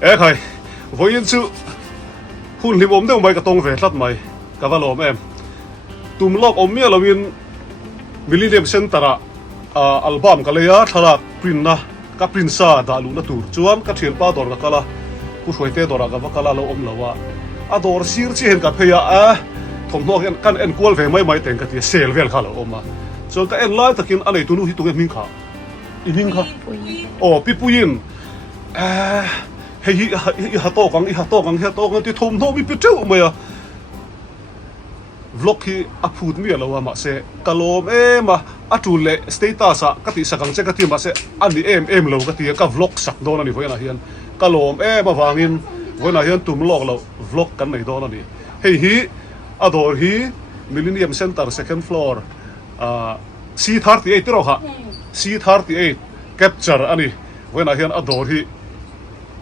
ใครวันนี้ชื่อหุ่นที่ผมได้ไปกระตงเฟสัดไหมกับว่าลมตุ่มโลกอมเนี่ยเราวินมิลลิเดียมเซนต์ระอัลบั้มกันเลยทารักปรินนะกับปรินซาดาลูนตูร์จวนกับเชียนป้าดอร์กับละผู้ช่วยเตดอร์กับว่ากันละเราอมละว่าดอร์ซีร์ที่เห็นกับเฮียผมนอกกันเอ็นกวลเฟไม่แต่งกันที่เซลเวลข้าเราอมมาส่วนกับเอ็นไลน์ตะกินอะไรตัวนู้นที่ตัวเอ็นมิงข้าอีมิงข้าปีปุยินเฮียฮัตโต้กังที่ทุ่มโนมีปิดเจ้าไหมวล็อกที่อัพูดมีอะไรวะมาเสกลมมาจูเล่สเตตัสกติสักครั้งเจ้าที่มาเสอันนี้เรากติกับวล็อกสักโดนนี่พวกนั้นเฮียนกลมมาวางินพวกนั้นเฮียนตุ่มโลกเราวล็อกกันในโดนนี่ฮีอดอร์ฮีมิลเลนเนียมเซ็นเตอร์ second floor C38ที่เราค่ะ C38 capture อันนี้พวกนั้นเฮียนอดอร์ฮี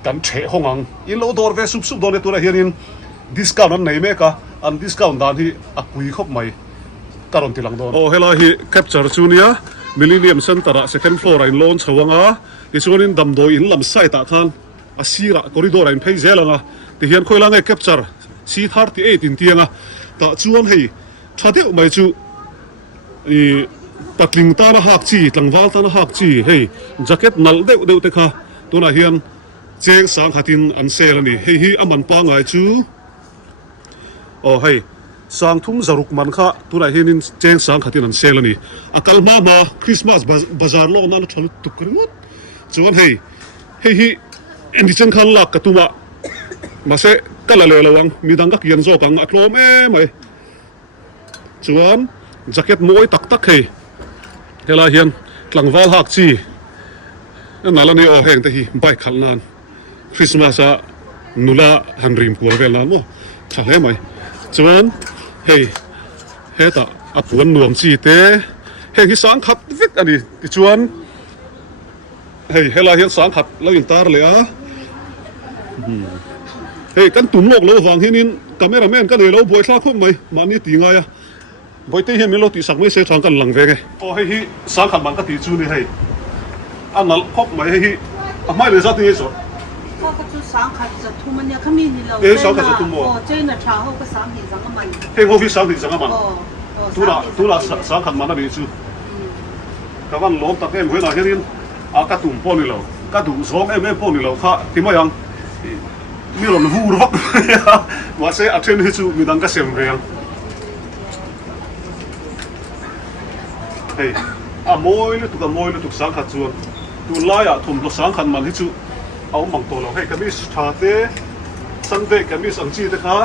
กันเฉะห้องอังอินโลดอร์เวสุบโดนในตัวเฮียนดิสคาวน์นั้นไหนเมกะอันดิสคาวน์ด้านที่อักุยครบไหมการันตีหลังโดนเฮล่าฮีแคปเจอร์จูเนียมิลเลนเนียมเซ็นเตอร์ second floor อินโลนชาวงาที่ชวนินดำโดยอินลำไส้ตาท่านซีระคอริดอร์อินเพย์เซลังที่เฮียนคุยลังแคปเจอร์C38อินเตียงแต่ชวนให้ชาเดียวไม่จูตัดลิงตาหน้าหักจีหลังวาลตาหน้าหักจีเฮ้ยแจ็คเก็ตนัลเดวเตค่ะตัวน่ะเฮียนเจ้าสังขัดินอันเซลนี่เฮ้ยอามันปังไงจูเฮ้ยสังทุ่มจรุกมันค่ะตัวไหนเห็นเจ้าสังขัดินอันเซลนี่อักลมาคริสต์มาสบาซาร์โลกนั้นชลุตุกริมดจวนเฮ้ยอันนี้จังคันลักกตัวมาเสกละเลยระวังมีดังกักยันโซกังอักลมไหมจวนแจ็คเก็ตมวยตักเฮ้ยเฮลาเฮียนหลังวาลหักจีนั่นนั่นนี่แห่งแต่ฮีใบขันนานคริสต์มาสนุลาฮันริมกัวเวลนั้นมั้งใช่ไหมจวนเฮ้ตาอับวันนวมจีเต้เฮ้ที่สังขัดวิกอันนี้ที่จวนเฮลาเฮียนสังขัดแล้วยินตาเลยกันตุ่มโลกเราฟังที่นี่กาเมราแมนก็เลยเราบอยซาคบไหมมานี่ตีไงบอยเต้เห็นมีเราตีสักไม่เสียทางกันหลังเวงไงสังขัดมันก็ตีจูนี่อันนั้นครบไหมไม่เลยสักทีสุดก็จะสังขัดจะทุ่มมันเนี่ยเขามีนี่เราสังขัดจะทุ่มบ่เจ้าหน้าชาวเขาก็สังหีสังมันเขาพี่สังหีสังมันตัวละสังขัดมันนั่นเองจูกับวันล้มตะเกียบหัวหน้าเฮียนกระตุ่มป้อนนี่เรากระตุ่มสองป้อนนี่เราค่ะที่ไม่ยังมีหล่นหูรอกว่าเสียอัดเทนให้จูมีดังกระเสียงเรียงมวยเลยตุกสังขัดจวนตัวไล่ทุ่มตัวสังขัดมันให้จูเอามังตัวเรากันมีสถาเตสันเดกันมีสังจีเตค่ะ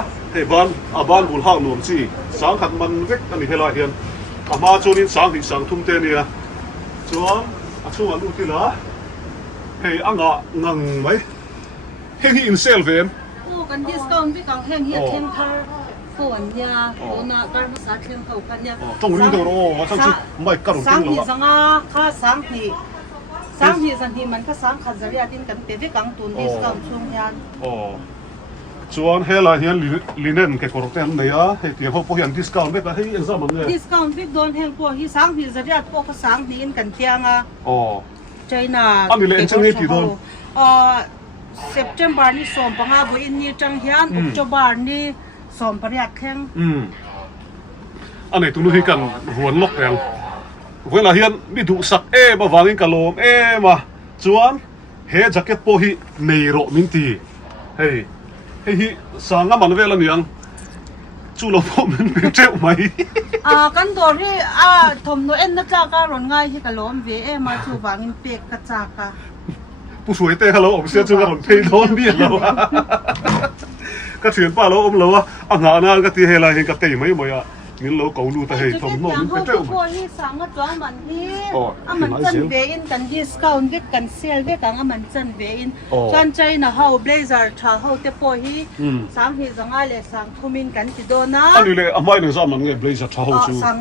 บ้านบุญห้างหนุ่มจีสังขัดมันเวกอันนี้เฮลาเฮียนมาจนินสังที่สังทุ่มเตเนี่ยจวนช่วงอุติละอ่างงังไหมอินเซลเวนกันดิสกาวน์พี่กังแห้งเฮียเทมเพอร์ฝนเนี่ยโอนาการภาษาเทมเขากันเนี่ยต้องรีดโรว่าต้องไม่กระรุ่งสังหีสังข้าสังหีมันก็สังขัดจะเรียดินกันเป็นพี่กังตุนดิสกาวน์ช่วงยันจวนเฮล่าเฮียนลิเนนแค่กรอกเต็มเลยที่เขาพอเห็นดิสกาวน์ไม่ก็เอ็นซ่ามันเลยดิสกาวน์พี่โดนแห้งพวกที่สังหีจะเรียดพวกสังหีกันเตียงใจน่ะอันนี้เลยจังเลยที่โดนSeptember นี่ส่งปังอาบุอินนี่จังเฮียนOctober นี่ส่งปริยัติแข่งอันไหนตัวนู้นที่กันหัวล็อกแรงเวลาเฮียนมีถูกสักมาวางinกะโลมมาจวนแจ็คเก็ตโปฮีเนโรมินตีสังมันเวลาเนี่ยจู่เราพบมันเป็นเจ้าไหมกันตัวที่ทมโนเอ็นนักจาการอนง่ายที่กะโลมมาจู่วางinเปียกกระจากะผู้ช่วยเต้เราผมเสียจุกันเพลย์โดนเบี้ยเราก็เถื่อนป้าเราเราว่าหาหน้าก็ตีเฮลัยเห็นกระเตยไม่หมดงั้นเราเกาลูแต่เฮ้ยทำโน่นเป็นเจ้าพวกที่สังก็จ้องมันที่มันจันเวอินกันดิสคาวน์กันเซลกันมันจันเวอินจันใจนะเฮาเบลเซอร์ชาเฮาเตปอยสังที่สังอะไรสังคุมินกันที่โดนะอันนี้เลยไม่เนี่ยสังมันเงี้ยเบลเซอร์ชาเฮาจูสัง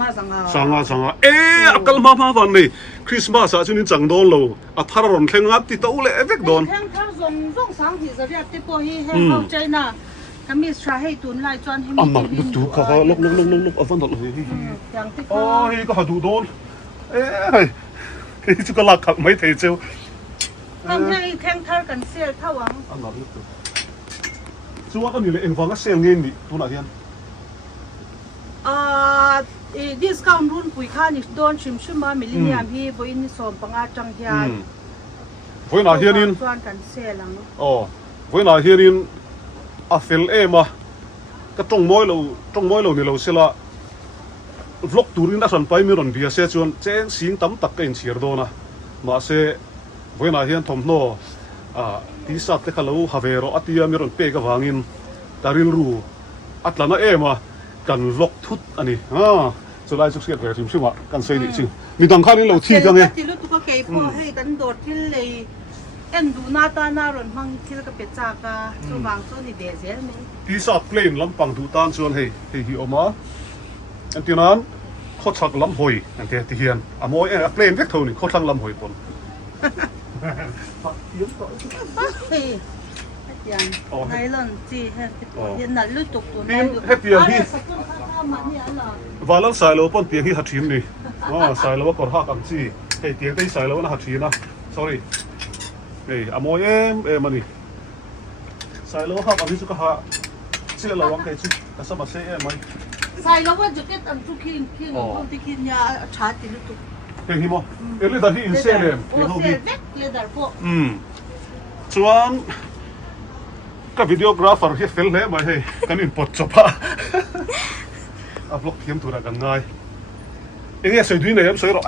อักลมาวันนี้คริสต์มาสจุนินจังโดนเราทารอนแข่งงัดที่ตัวเล่เอฟเฟกโดนแข่งทารส่งสังที่จะเรียกเตปอยเฮาใจนะถ้ามีสาเหตุตุนไล่จวนให้มีที่ดูเขาลกเอาฟันตลอดเลยก็หาดูโดนที่ก็ลักขับไม่เทเจ้า ทำให้แข่งทาร์กันเซลเท่าวัง อันนั้นลึกตัวชัวร์ก็นี่เลยเองฟังก็เซลเงินนี่ตัวไหนเฮียน ดิสคาวน์รุ่นปุ๋ยข้านี่โดนชิมมามิลลิเนียมพี่บอยนี่สมปังอาจังเฮียน ไว้หน่าเฮียนิน ส่วนกันเซลลัง อ๋อไว้หน่าเฮียนินอาเฟลมาก็ตรงมอยเรานี่เราเสียละวล็อกตูรินได้สันไปมีรอนเบียเสียจวนเจ้งสิงตั้มตักกันเชียร์โดนะมาเสียไว้หน่าเฮียนทอมโนที่สัตว์ที่เขาฮาเวโรอัตยามีรอนเปกวางินดาริลรูอัตลานามากันวล็อกทุดอันนี้สุดท้ายสุดเสียเวริมชิมะกันเสียนี่จริงมีดังข้านี้เราที่กันไงที่รู้ตัวเก็บพอให้กันโดดที่เลยเอ็นดูหน้าตาหน้ารอนมังที่เราก็เป็นจากาส่วนบางส่วนนี่เดเซลไหมที่สัตว์เพลนลำปังดูตานส่วนให้ฮิออกมาอันที่นั้นโคตรชักลำหอยอันที่เฮียนมอยเพลนเล็กเท่านี้โคตรชักลำหอยปนเฮ้ยยังไงล่ะจีเห็นนั่นลุตุกตัวนี้เฮ็ดยังที่วาลังสายเราปนเตียงที่หัดชิมนี่สายเราว่ากดหักกันจีเฮ้ยเตียงที่สายเราว่าหัดชิมนะ sorry เฮ้ยมอยมันนี่สายเราหักอันนี้สุดก็หักเชื่อเราวังไก่จีแต่สมัครเสียไหมใส่แล้วว่าจะเก็ตอันทุกขิงของที่ขินยาชาติลุตุกเฮ้ยฮิโมเอลิดาที่อินเซเลมโอ้เซลเด็กเลยดาร์พวกส่วนก็วิดีโอกราฟเฟอร์ที่ฟิลเล่มาให้กันอินพุตจบป่ะอัพโหลดเทียมตัวกันง่ายเองเนี่ยสวยดีเนี่ยสวยหรอ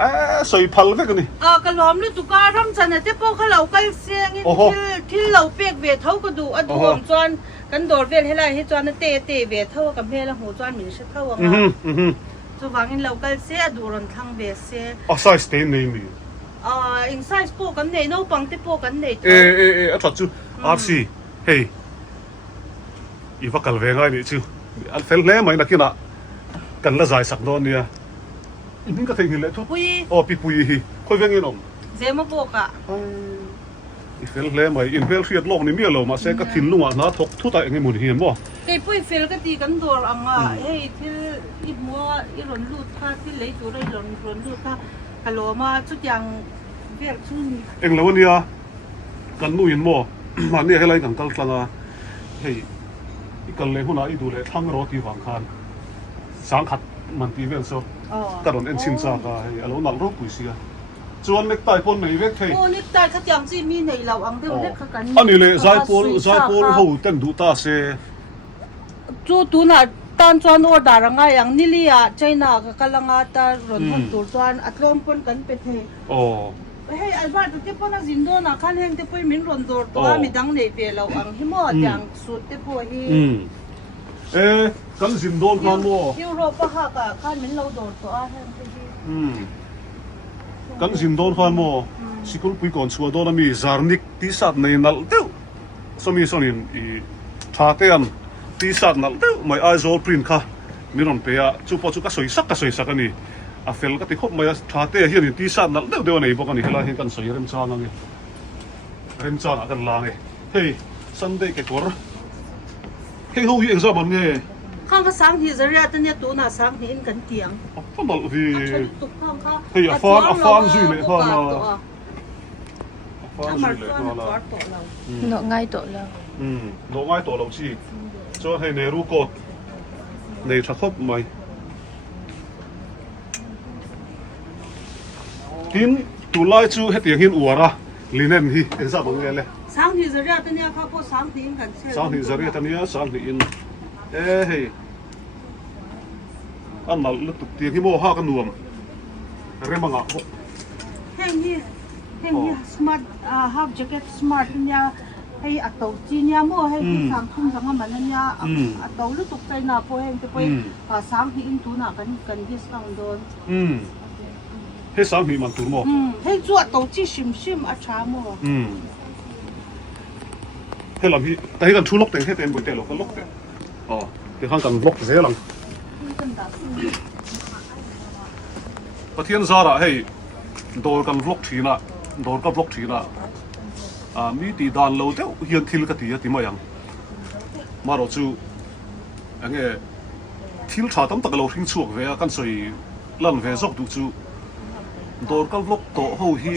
สวยพัลเวกันนี่กันล้อมลุตุการทำจันเนี่ยพวกเขาเราใกล้เสียงที่เราเปียกเวทเท่าก็ดูอันรวมจวนกันโดดเวียนให้ไรให้จวนนั่นเตะเวทเท่ากับเพื่อนแล้วหัวจวนมีชัดเท่ากันจะวางinเราใกล้เสียดูรอนทางเวทเสียไซส์เต็มนี่มีอินไซส์พวกกันเนี่ยโน้ปังที่พวกกันเนี่ยอัดจูอาร์ซีเฮ้ยอีฟักกันเวงไงนี่จูอันเฟลเล่ไหมนักกินอ่ะกันละใจสักโดนเนี่ยอีนี่ก็เทงินเลยทุกปีปุยค่อยเวงเงินอมเจมาพวกอ่ะอีเฟลเล่ไหมอินเฟลเชียดโลกนี่มีอะไรมาเสกก็ทิ้งลุงอ่ะน่าทกทุกแต่เงี้ยมุนเหียนบ่ไอ้ปุยเฟลก็ตีกันตัวอังอ่ะเฮ้ยที่อีมัวอีหลอนลูดค่ะที่เลยตัวได้หลอนลูดค่ะฮัลโหลมาชุดยังเวียกชุดเอ็งแล้ววันนี้กันนู่นบ่มันเนี่ยให้ไรกันกันกันอ่ะเฮ้ยอีกันเลยหัวหน้าอีดูเลยทั้งรถที่วางคันสังขัดมันตีเวียนโซ่กระโดดเอ็นชินซากาเฮ้ยแล้วนักรบปุ๋ยเสียจวนเล็กไต่ปนในเวกเฮ้ยโอ้เล็กไต่ขัดยังจีมีในเราอังเดียวเล็กกันอันนี้เลยใจปนหูเต็มดูตาเสียจู่ตัวน่ะตอนจวนอดารังไงอย่างนี่เลยอ่ะใจน่ะก็กำลังตารอนมันตัวจวนอัดลมปนกันเป็นเฮ้เฮ้ยอันว่าตัวปนจินโดน่ะขันแห้งตัวมินรอนตัวมีดังในเวลาอังหิมอดอย่างสุดตัวฮีกันจินโดนขันบ่ยุโรปฮะก็ขันมินเราโดนตัวแห้งตัวฮีกันจินโดนขันบ่สิคุณปุยก่อนชัวโดนมีจาร์นิกที่สัตว์ในนัลเต้าสมัยส่วนนี้ชาเตียนที่สัตว์นัลเต้าไม่ไอโซลพรินค่ะมีรอนเปียจูปอจูก็สวยสักกันนี่เฟลก็ติดขบไม่ชาเตียเฮียนี่ที่สัตว์นัลเต้าเดี๋ยวไหนบอกกันนี่เฮล่าเห็นกันสวยเริ่มจางไงเริ่มจางกันล่างไงเฮ้ยซันเดย์เก็กวอร์เฮ้ยเขาอยู่เองซะมันไงข้างก็สังที่จะเรียกตัวเนี่ยตัวน่ะสังที่อินกันเตียงฟังดูที่เฮ้ยฟอนจุเลยฟังละฟอนจุเลยฟังละหนอง่ายตัวแล้วหนอง่ายตัวเราชีจนให้เนรูกดในชักคบไหมกินตัวไล่จูให้เตียงหินอัวระลิเนนฮีเอ็นซาบังเงเลยสังที่จะเรียกตัวเนี่ยเขาก็สังที่อินกันเช่สังที่จะเรียกตัวเนี่ยสังที่อินเฮ้ยอันนั้นลึกตุกเตียงที่โม่ห้ากันนวมเรื่องมังอ่ะเฮ้ยสมาร์ทฮาร์ฟแจ็คเก็ตสมาร์ทเนี่ยให้อัตโตจีเนี่ยโม่ให้ที่สังทุ่มสังมันเนี่ยอัตโตลึกตุกใจหน้าพอเองจะไปสังที่อินตัวน่ะกันที่สังโดนให้สังที่มันตัวโม่ให้จวดโตจีชิมอาชาโม่ให้เราพี่แต่ให้กันชูล็อกเต็งให้เต็มบนเตะเราก็ล็อกเต็งที่ข้างกันล็อกเสียหลังประเทศซาระให้โดนกันล็อกทีน่ะโดนกับล็อกทีน่ะมีตีดานเราเจ้าเฮียนทิลกันตีตีมาอย่างมาเราจูอันเงี้ยทิลชาตั้มตะกเราทิ้งช่วงเวียกันสวยลั่นเวียจอกดูจูโดนกับล็อกโตหูฮี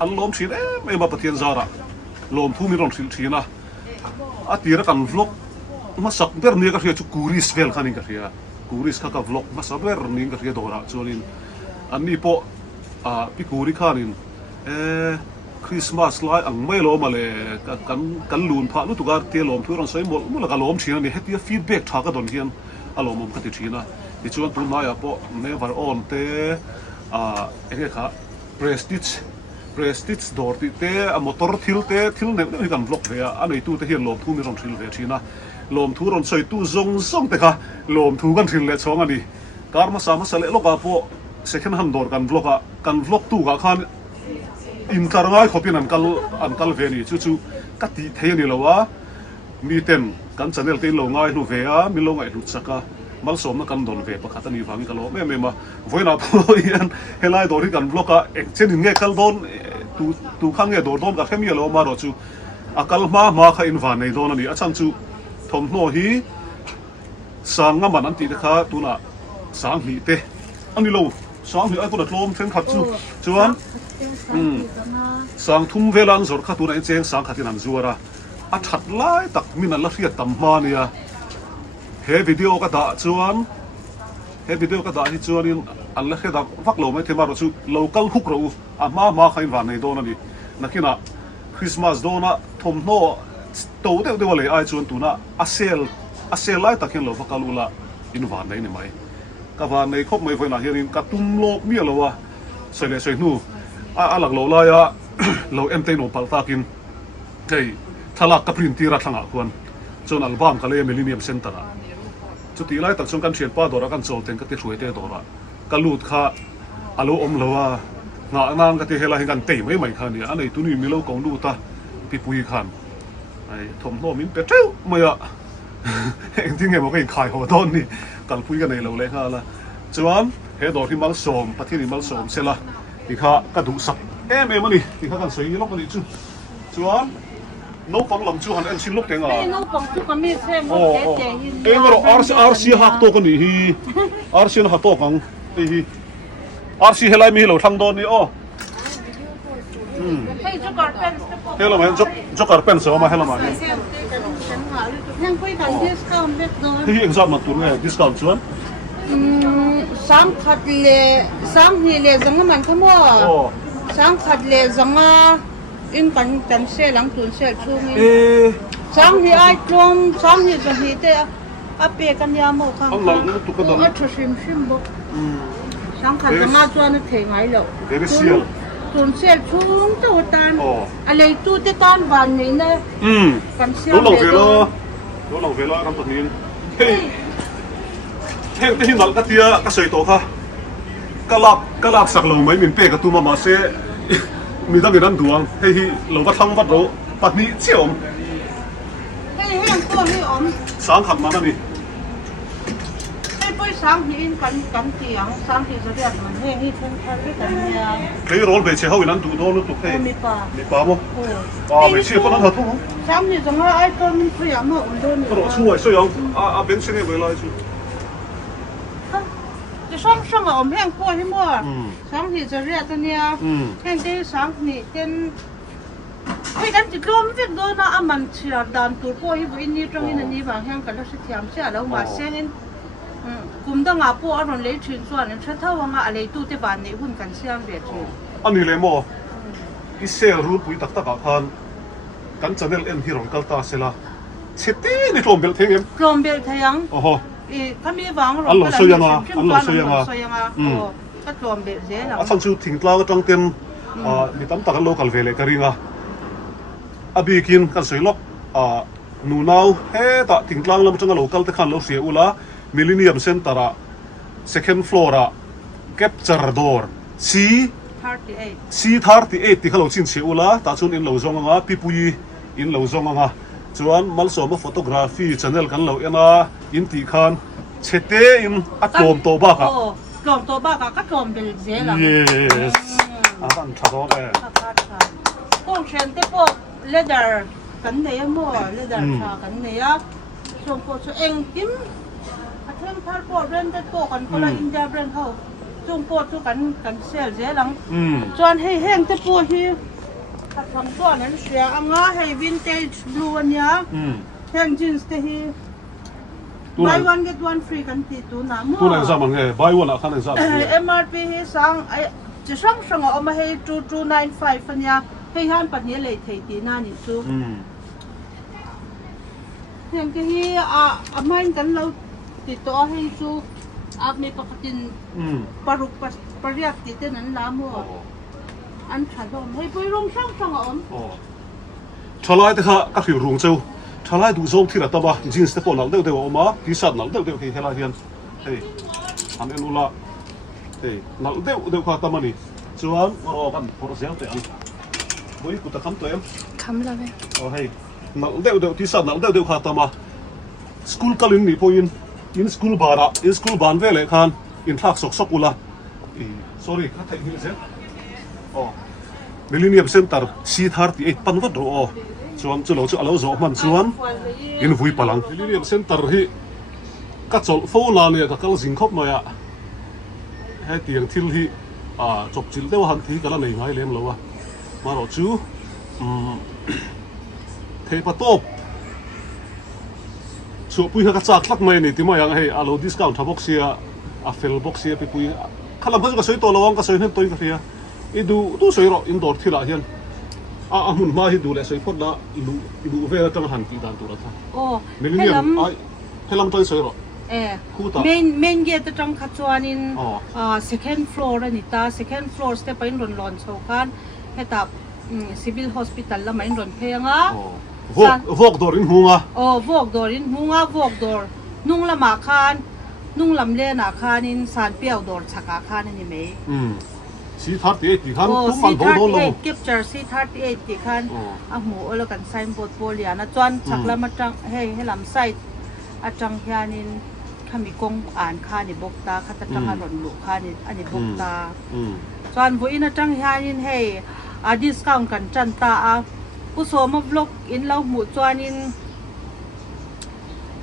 อันล้มชีไม่มาประเทศซาระ ลมทุ่มมีรอนสิลทีนะอาตีระกันวล็อกมาสักเบอร์นี้ก็เรียกกูริสเวลคันนี้ก็เรียกกูริสข้ากับวล็อกมาสักเบอร์นี้ก็เรียกโดระจวนอันนี้พอพี่กูริคันินคริสต์มาสไลน์อังไม่ล้มมาเลยกันลูนพานุตุการเที่ยวลมทุกคนใส่หมดมุลกันลมชีนนี่เฮตีฟีดแบ็กทากันโดนเฮียนอารมณ์มันกันติดชีนะที่ชวนตุนมาอย่าพอเนวาร์ออนเตเอกค่ะprestige ดอร์ติเตมอเตอร์ทิลเนี่ยกันบล็อกเลยอันนี้ตู้เฮียนลมทุ่มีรอนทิลเลยชีนะลมทุ่รอนใส่ตู้ซงแต่ค่ะลมทุ่กันทิลเลยช่องอันนี้การมาสามารถเสละลูกกับพอ second hand ดอร์กันบล็อกตู้กับขันอินคาร์ง่ายขบินอันกัลเวนี่จู่ๆกัดที่เทียนี่แล้ววะมีเต็มกันจะเนี่ยตีลงง่ายหนูเวียมีลงง่ายหลุดสักมัลสมนักกันโดนเวียประคัตนี่ฟังกันแล้วไม่มาวันนั้นพอยันเฮลัยโดนที่กันบล็อกเช่นอย่างเงี้ยกันโดนตูข้างเงี้ยโดนกับแค่มีอะไรมาหรอจู่อากัลมาข้าอินฟานในโดนนี่อาจารย์จู่ทอมโนฮีสังงั้นมันอันตีนะคะตัวน่ะสังหีเตอันนี้เราสังหีไอ้ตัวนั้นลมเส้นขัดจู่จวนสังทุ่มเวลันสดข้าตัวนั้นเจงสังขัดที่นั่นจัวระอัดหัดไล่ตักมินันละเรียดตั้มมาเนี่ยเฮวิดีโอก็ได้จวนที่จวนนี่อันละแค่ดักฟักโลไม่เทมาเราจู่โลกัลฮุกเรามาใครวันในโดนนี่นักกินคริสต์มาสโดนทอมโนโตเดี๋ยวเลยไอ้จวนตัวน่ะอาเซลไล่ตักกินเราฟักกัลูละอินวันในนี่ไหมกับวันในครบไม่ไฟหนักเฮียนี่กัตุ้มโลกมีอะไรวะใส่เลยใส่นู่หลังเราเลยเราเอ็มเตนอปัลตากินเฮ้ยทลากกับรินตีรัฐงะควรจนอัลบั้มก็เลยมิลเลนเนียมเซ็นเตอร์จุดที่ไล่ตัดชนกันเชียนป้าดอระกันโจเต็งก็ติดช่วยเตะดอระกันลูดค่ะอารมณ์เราว่างานนั่งก็ติดเฮลัยกันเตะไม่คันเนี่ยอันไหนตัวนี้มีเรากองลูดตาปีปุยคันไอ้ทอมโนมินเป็ดเจ้าไม่อะเองที่ไงมันก็ยังขายหัวต้นนี่กันปุยกันในเราเลยค่ะละจวนเฮดอที่มัลสมปฏิทินมัลสมเสร็จละที่ข้ากระดูกสักมันนี่ที่ข้ากันสวยล็อกมันนี่จู่จวนน้องฟังลำจู่หันเอ็นชิลล็อกเองอ่ะน้องฟังจู่ก็มีเส้นโอ้เราRCหักตัวกันนี่RCหักตัวกันRCเฮลัยมีเราทางโดนนี่ให้จุกการเป็นเฮลัยมันจุกการเป็นสมาเฮลัยมันยังคุยกันดิสคาวน์เด็กโดนที่เอ็กซ์มาตัวเนี่ยดิสคาวน์ชวนสังขัดเลสังฮีเลจังมันทั้งหมดสังขัดเลจังอินกันเซลังตุนเซลชูมีสังฮีไอตรงสังฮีจะฮีเตะอาเปกันยาโมคังก็ชิมบุสังขัดจังจวนเทงไงแล้วตุนเซลชูงตัวตันอะไรตัวเตตันบานนี่นะกันเซลรู้หลงเวลาทำตัวนี้เฮ้ยที่นั่นก็เทียก็ใส่ตัวค่ะก็ลักสักลงไม่มีเป้กับตัวมาเสมีตั้งแต่นั้นดวงเฮ้ยเราก็ทั้งวัดเราปัดนี้เชี่ยวเฮ้ยตัวนี้สังขัดมาแล้วนี่เฮ้ยไปสังที่กันเตียงสังที่จะเรียกมันเฮ้ยที่เป็นที่กันเนี่ยเฮ้ยโรลเบเช่เขาอีนั้นดูโดนตุกเฮ้ยมีปลามั้งเบเช่ก็นั่งหัดทุ่งสังที่จะมาไอ้ตัวมันพยายามมาอุ่นโดนก็ช่วยยังเบนเช่เนี่ยเวลาช่วยช่องแห้งพวให้หมดสังที่จะเรียกตัวเนี้ยแห้งที่สังนี่เป็นให้กันจิตรวมเวกโดยนะมันเชียร์ดันตัวพวให้บุญนี้ตรงนี้บางแห่งกันแล้วเสียมเสียแล้วมาเสียงกลุ่มต้องอาพวอารมณ์เลยถึงส่วนนั้นถ้าว่าอะไรตู้ที่บ้านนี้หุ่นกันเสียงเบียดอันนี้เลยโมอิเซลรูปุยตักตะกับพันกันจะเนลเอ็นฮิรอนกัลตาเซล่าเช็ดตีนี่กลมเบลเทียงกลมเบลเทียงโอ้โหถ้ามีบางอันหล่อสวยยังก็จอมเบลเจ้าฉันชูทิ้งตลาดจังเต็มมีตั้มตะกันโลกัลเวเลกันริงอ่ะบีกินกันสวยล็อกนูนาวเฮ้ตะทิ้งตลาดแล้วมันจังโลกัลตะขันเราเสียอุลามิลเลนเนียมเซ็นเตอร์ second floor เก็บจารดอร์C38ที่เขาเราชินเสียอุลาตาชุนอินเหล่าจงอ่ะพี่ปุยอินเหล่าจงอ่ะจวนมัลสมฟอโตกราฟีชแนลกันเราเอ็นะอินตีคันเชตเตอินอัตโลมโตบ้าค่ะโลมโตบ้าค่ะก็โลมเป็นเจล่ะ yes อันนั้นชัดร้อนเลยพวกเชนที่พวกเลเดอร์กันเนี่ยมั่วเลเดอร์ชากันเนี่ยส่งพวกเองกิมอาเทมพาร์พวกเรนจะพวกกันคนละอินเดียเรนเขาส่งพวกทุกกันเซลเจลังจวนให้แห้งที่พวกที่ thằng con nó xé ang á hay vintage blue nha hàng jeans thế hi buy one get one free kan ti tu na mo tu này ra mà nghe buy one là khăn này ra MRP hi sang chỉ sang ở mà hay 2295 nha hay han pat nhớ lấy thấy tí na ni chu hàng cái hi mai kan lâu ti to hay chu may pakatin paruk pariak ti te nan la mo an thadom hay poi rong sang om thalai te kha ka khiu rung cheu thalai du zong thira tama jeans te pon al deu deu oma t-shirt nal deu deu hi hela hian hey an enula hey nal deu kha tamani chuan kan por zel te an boi ku ta kham to em kham la ve hey nal deu t-shirt nal deu kha tama school kalin ni poin in school bara in school ban vele khan in thak sok ula sorry ka thai hil zel Millennium Center C38 panvat ro chuan chu lo chu alo zo man chuan in vui palang Millennium Center hi ka chol fo la ne ka kal jing khop maya he tiang thil hi chop chil deu han thi kala nei ngai lem lo ma ro chu thei pa top chu pui ka chak lak mai ni ti ma yang hei alo discount thabok sia a fel box sia pi pui khalam ba ka soi to lawang ka soi hen toi ka fia idu tu soi ro indoor thila hian mun ma hi du le soi phot la idu ve tang han ti dan tu ra tha millennium ai helam toi soi ro main gate tang kha chuanin second floor ani ta second floor step in ron lon chho khan heta civil hospital la main ron pheanga vok dor in hunga vok dor in hunga vok dor nung lama khan nung lam le na khanin san piao dor chaka khan ani me C38 ti khan tum man bo lo capture C38 ti khan a mu ola kan signboard polia na chuan chakla ma tang helam site atang hianin khami kong an kha ni bokta khata tanga ron lu kha ni ani bokta chuan voin atang hianin a discount kan chan ta a pu so ma vlog in lo mu chuanin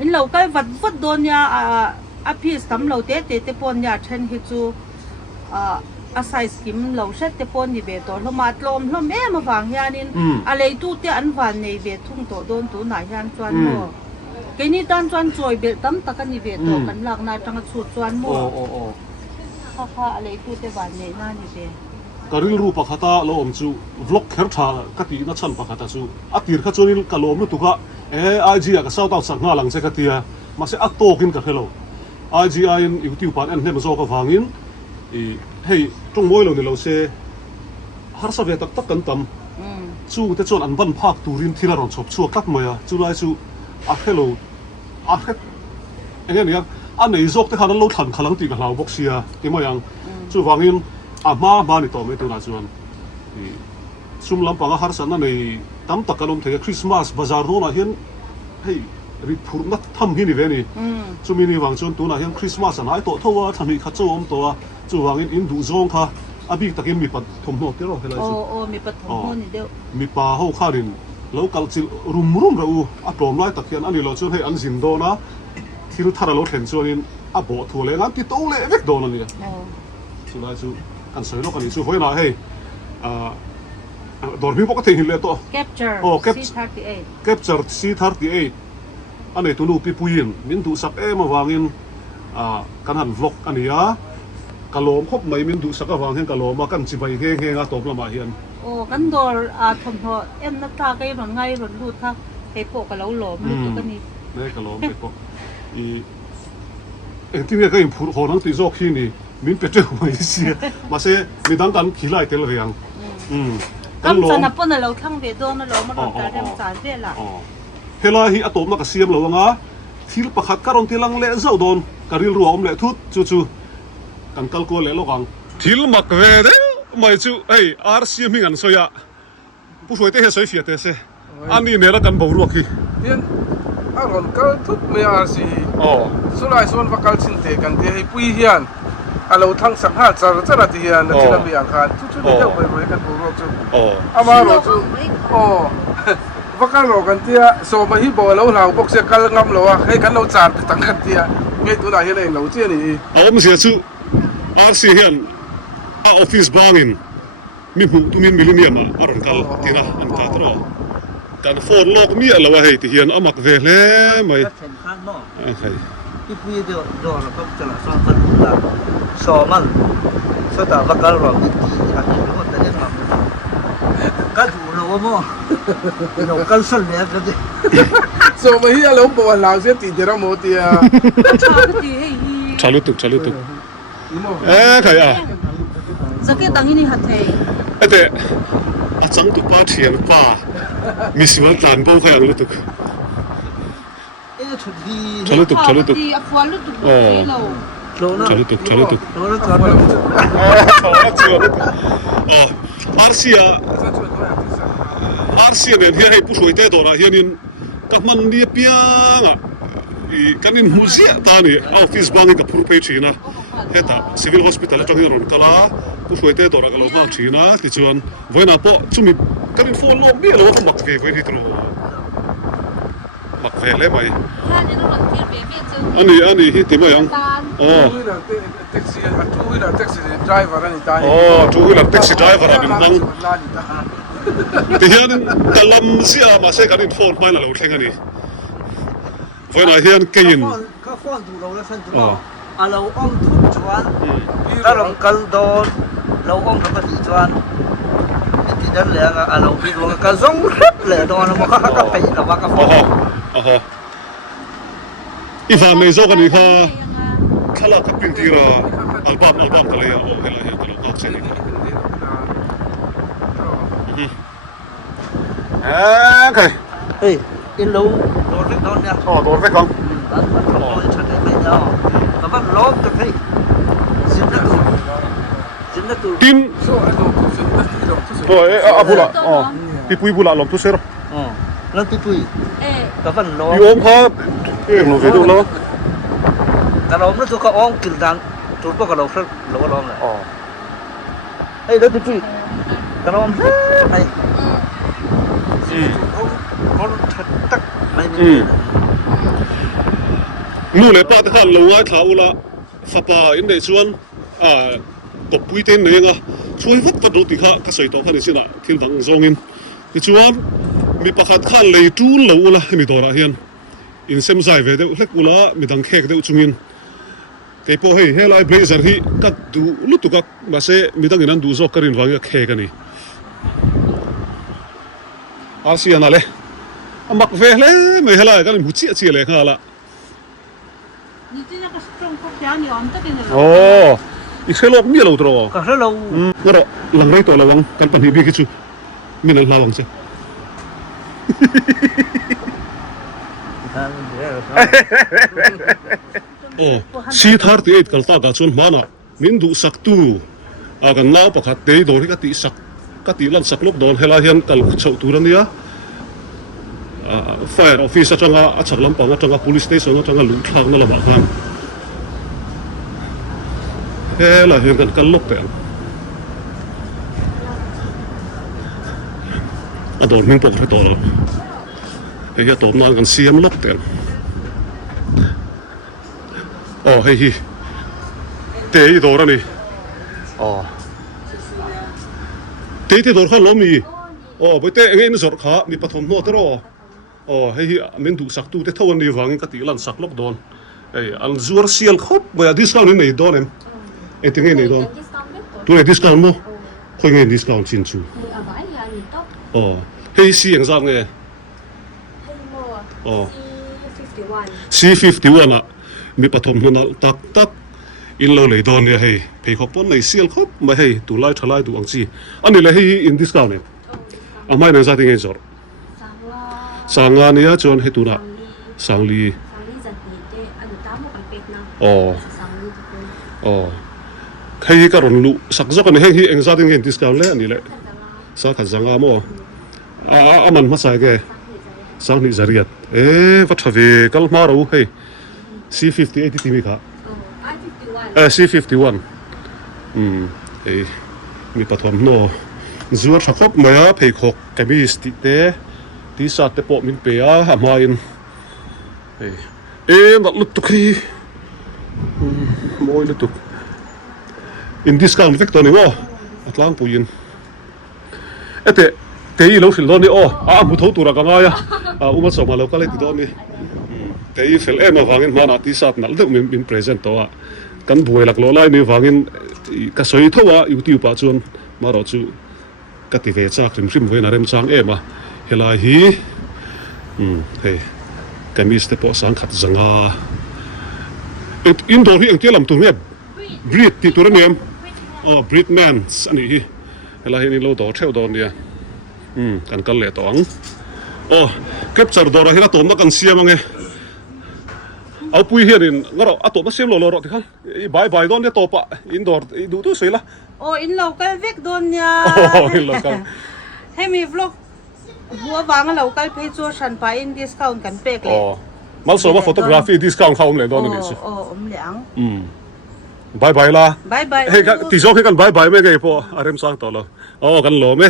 in lo kai vat don ya a piece tam lo te pon ya then hi chu a size kim lo shet te pon ni be to hloma tlom hlom em awang hianin a lei tu te an van nei ve thung to don tu na hian chuan mo ke ni tan chuan choi bel tam tak ani ve to kan lak na tanga chu chuan mo kha a lei tu te van nei na ni be karil ru pakhata lo om chu vlog kher tha ka ti na chan pakhata chu atir kha chunin kalom nu tuka IG ka shout out sang nga lang che ka tia ma se ak tokin ka hello IG in YouTube pan en hem zo ka wangin hey trong moi lo ni lo se har sa ve tak tak kan tam chu te chon an ban phak turin thila ron chop chu kat moya chu lai chu a hello a khet engen ya an nei zok te khan lo than khalang ti ka hlaw box sia ti mo yang chu wangin ma ni to me tu na chuan sum lam panga har san na nei tam tak kalom the Christmas bazar ro na hian hey ri phur na tham hi ni ve ni chu mi ni wang chon tu na hian Christmas an ai to thowa thami kha chu om to chu wangin in du zong kha abi takin mi pat thom no te ro helai chu mi pat thom no ni deu mi pa ho kharin local chil rum ra u a prom lai takian ani lo chun hei an zin do na thil thara lo thlen chuanin a bo thu le ngan ti to le vek do na ni chu lai chu an soi lo kan chu hoina hei dor bi bo ka thei hin le to capture C38 capture C38 ane tu nu pi puin min du sak em awangin kan han vlog ania kalom khop mai min du sak awang hen kalom ma kan chi bai he nga top lama hian kan dor thom ho em na ta kai ron ngai ron lut kha he po ka lo lom lu ka ni ne kalom pe po ti me ka in phur ho nang ti zo khi ni min pe te mai si ma se mi dang kan khilai tel riang kam chana pon na lo thang ve do na lo ma ron ta dem sa ve la hela hi atom na ka siam lo nga thil pakhat karon tilang le zau don karil ru om le thut chu kan kal ko le lo kang thil mak ve de mai chu ei rc mi an soya pu soi te he soi fia te se ani ne la kan bo ru ki hian a ron kal thut me rc sulai son vakal chin te kan te hei pui hian alo thang sang ha char ti hian na tilam bi ang khan chu ne deu bai kan bo ru chu ama ro chu vakal ro kan tia so ma hi bo lo lau box kal ngam lo a hei kan lo char tang kan tia ngai tu na hi le lo che ni om sia chu rc hian a office bangin mi hmu tu min millennium a ron kal tina an ka tro kan phone lok mi ala wa hei ti hian amak ve hle mai เห็นข้างนอก kai ที่พี่เดียวโดนแล้วก็จะละซ้อนกันละซ้อมันสตาร์บัคการเราไม่ดีอันนี้รู้แต่ยังทำก็ดูเราว่ามั่วเราก็สั่นเลยก็ได้ so ma hi alo bo la se ti dera mo ti ya cha cái gì hay chalu tuk imo kai a jacket ang ini hate ate a chang tu pa thian pa mi siwan tan bo khai ang lu tuk เอ๊ะชุดดี chalu tuk đi afwal lu tu lo โลนะ chalu tuk โลนะก่อน chalu tuk oh arsia arsia nen hi hei pu soi te dora hianin ka man ni pianga I kanin huzia tani office bangi ka phur pe china heta civil hospital atang ron kala pu soi te dora ka lo ma china ti chuan voina po chumi kanin phone lo mi lo mak ve voi ni tro mak ve le mai ani hi ti mai ang oh taxi a two wheeler taxi driver ani ta oh two wheeler taxi driver ani mang ti hian kalam sia ma se kanin phone mai la lo thleng ani voina hian kein ข้าฟ้อนดูเราแล้วสั่นตัวเราอ้อมทุกชวนถ้าเรากัลโดนเราอ้อมเราก็ตีชวนที่นั่นแหละเราพี่ดวงก็ส่งเลยโดนเราก็ขับไปเราก็ฟ้อน aha ivan nei zo kani kha khala ka pin tira album ka le ya o hela ya ka lo ka se ni okay เฮ้ยอินเราโดนโดนเนี่ย oh dor ve kang ร้านมันร้อนชัดเลยเนาะแต่ว่าร้อนจะให้สิบนาที tin so I don't so bo e abula oh ti pui bula lom tu ser อ๋อแล้วที่ปุ้ย eh แต่ว่าร้อน i om kha e no ve do lo แต่เราไม่ถูกก็อ้อมกินดันถูกพวกเราเพิ่มเราก็ร้อนเลย oh เฮ้ยแล้วที่ปุ้ยแต่เราไอ้คนตักไม่มี nu le pa ta khan lo ngai tha ula fa pa in dei chuan ko pui ten nei nga chui vak ta do ti kha ka soi to kha ni sina thil bang zong in ti chuan mi pakhat khan lei tu lo ula mi dora hian in sem zai ve de hlek ula mi dang khek de chungin te po hei helai blazer hi ka du lu tu ka ma se mi dang in an du zo karin wang ya khek ani asian ale amak ve le me helai kan mu chi chi le kha la ni tin ka strong ko kya ni on ta ken lo oh ikhelok mi lo tro ก็ถ้าเรา ngaro lang rai to lawang kan pan hi bi ki chu min al lawang che oh si thar ti et kal ta ga chun mana min du sak tu agan naw pakhat te do ri ka ti sak ka ti lan sak lok don hela hian kal chau tu ran ya fire office atanga achak lampang atanga police station atanga lu thlang na lama khan hela hian kan lok pe ador min pok to hei ya tom nan kan siam lok te oh hei hi te i dor ani oh te dor khan lo mi oh bo te ngei na zor kha mi pathom no tero oh hei hi min du sak tu te thon ni wangin ka ti lan sak lok don ei an zuar sial khop ba discount ni nei don em e te ngei nei don tu nei discount mo khoi ngei discount chin chu oh hei si ang zam nge oh C51 à mi pathom huna tak tak in lo le don ya hei phei khop pon nei sial khop ma hei tu lai thalai du ang chi ani le hei in discount ne amai na za tinge zor sanga nia chon he tu na sangli oh oh khai ka ron lu sak zok ani hei hi eng za tinge discount le ani le sa kha zanga mo aman ma sai ke sang ni zariat va thave kal ma ro hei C58 ti mi kha C51 ei mi pathom no zuar thakop maya phei khok kamis ti te ti sa te po min pe a ma in ei na lut tu khi moi lut tu in discount vector ni mo atlang puin te i lo fil don ni o a mu tho tura ka nga ya uma so ma lo ka le ti don ni te i fil em awangin mana ti sat nal de min present to a kan buai lak lo lai ni wangin ka soi thowa youtube pa chun ma ro chu ka ti ve cha krim krim ve na rem chang em a helai hi hei kamis te po sang khat zanga indoor hi ang telam tu me breed ti tur nem breed man ani hi helai ni lo do theu don nia kan kal le tong capture do ra hila tom na kan siam ange au pui hian in ngaro a to ma sem lo lo ro ti khan bye bye don ne to pa indoor du tu sei la in local vek don nya in local hemi vlog bua wang local page cho san pa in discount kan pek le mal so ma photography discount khaum le don ni chu liang bye bye la bye bye hey ti zo kan bye bye me ge po arem sang to lo kan lo me